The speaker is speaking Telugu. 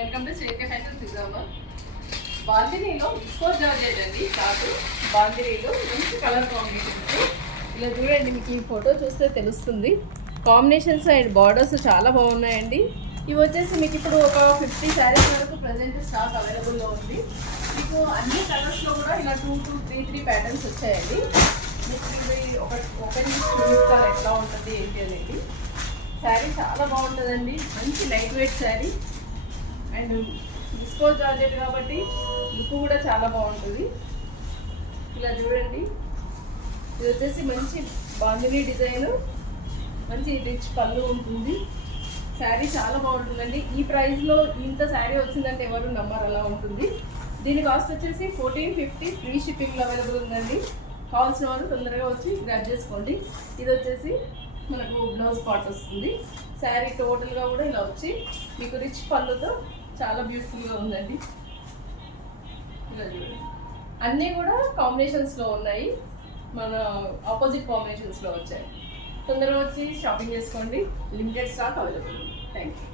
Welcome to Srike fashion Nizamabad. బాందినీలో విస్కోస్ జార్జెట్ అండి. కాదు, బాందినీలో మంచి కలర్ కాంబినేషన్స్. ఇలా చూడండి, మీకు ఈ ఫోటో చూస్తే తెలుస్తుంది. కాంబినేషన్స్ అండ్ బార్డర్స్ చాలా బాగున్నాయండి. ఇవి వచ్చేసి మీకు ఇప్పుడు ఒక 50 శారీస్ వరకు ప్రజెంట్ స్టాక్ అవైలబుల్లో ఉంది. మీకు అన్ని కలర్స్లో కూడా ఇలా 2 to 3 ప్యాటర్న్స్ వచ్చాయండి. మీకు ఇవి ఒకటి చూపిస్తారు ఎట్లా ఉంటుంది ఏంటి అనేది. శారీ చాలా బాగుంటుందండి, మంచి light weight sari and viscose georgette కాబట్టి లుక్ కూడా చాలా బాగుంటుంది. ఇలా చూడండి, ఇది వచ్చేసి మంచి బాందినీ డిజైన్, మంచి రిచ్ పళ్ళు ఉంటుంది. శారీ చాలా బాగుంటుందండి. ఈ ప్రైస్లో ఇంత శారీ వచ్చిందంటే ఎవరు నమ్మరు, అలా ఉంటుంది. దీని కాస్ట్ వచ్చేసి 1450, ఫ్రీ షిప్పింగ్లో అవైలబుల్ ఉందండి. కావాల్సిన వాళ్ళు తొందరగా వచ్చి గ్రాబ్ చేసుకోండి. ఇది వచ్చేసి మనకు బ్లౌజ్ పార్ట్ వస్తుంది. శారీ టోటల్గా కూడా ఇలా వచ్చి మీకు రిచ్ పళ్ళుతో చాలా బ్యూటిఫుల్గా ఉందండి. ఇలా చూడండి, అన్నీ కూడా కాంబినేషన్స్లో ఉన్నాయి, మన ఆపోజిట్ కాంబినేషన్స్లో వచ్చాయి. తొందరగా వచ్చి షాపింగ్ చేసుకోండి. లిమిటెడ్ స్టాక్ అవైలబుల్ ఉంది. Thank you.